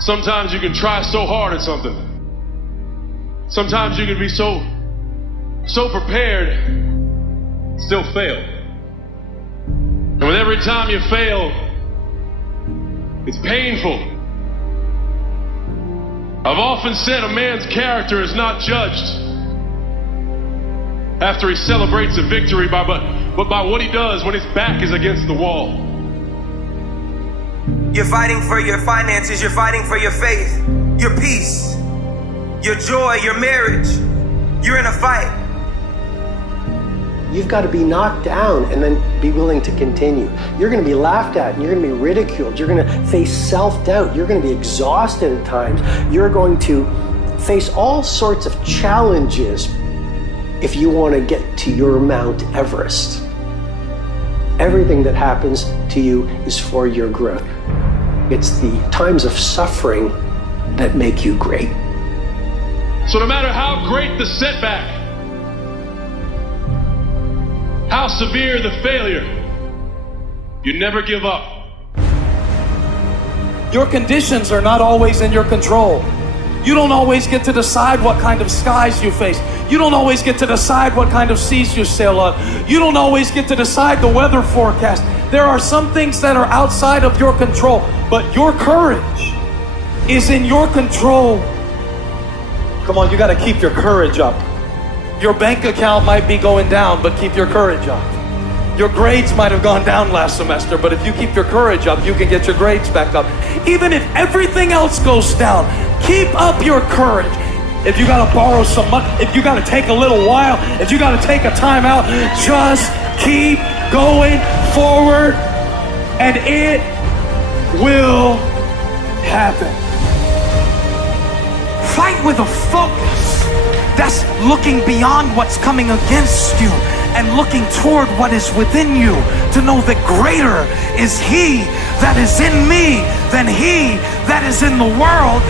Sometimes you can try so hard at something. Sometimes you can be so prepared, still fail. And with every time you fail, it's painful. I've often said a man's character is not judged after he celebrates a victory but by what he does when his back is against the wall. You're fighting for your finances, you're fighting for your faith, your peace, your joy, your marriage. You're in a fight. You've got to be knocked down and then be willing to continue. You're going to be laughed at and you're going to be ridiculed. You're going to face self-doubt. You're going to be exhausted at times. You're going to face all sorts of challenges if you want to get to your Mount Everest. Everything that happens to you is for your growth. It's the times of suffering that make you great. So no matter how great the setback, how severe the failure, you never give up. Your conditions are not always in your control. You don't always get to decide what kind of skies you face. You don't always get to decide what kind of seas you sail on. You don't always get to decide the weather forecast. There are some things that are outside of your control, but your courage is in your control. Come on, you got to keep your courage up. Your bank account might be going down, but keep your courage up. Your grades might have gone down last semester, but if you keep your courage up, you can get your grades back up. Even if everything else goes down, keep up your courage. If you gotta borrow some money, if you gotta take a little while, if you gotta take a time out, just keep going forward and it will happen. Fight with a focus that's looking beyond what's coming against you and looking toward what is within you, to know that greater is He that is in me than he that is in the world.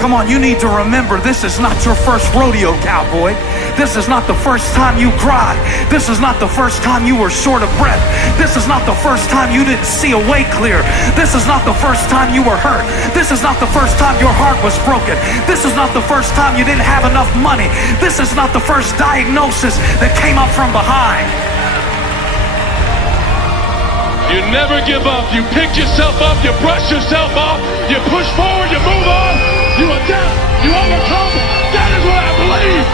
Come on, you need to remember, this is not your first rodeo, cowboy. This is not the first time you cried. This is not the first time you were short of breath. This is not the first time you didn't see a way clear. This is not the first time you were hurt. This is not the first time your heart was broken. This is not the first time you didn't have enough money. This is not the first diagnosis that came up from behind. You never give up. You pick yourself up. You brush yourself off. You push forward. You move on. You adapt. You overcome. That is what I believe.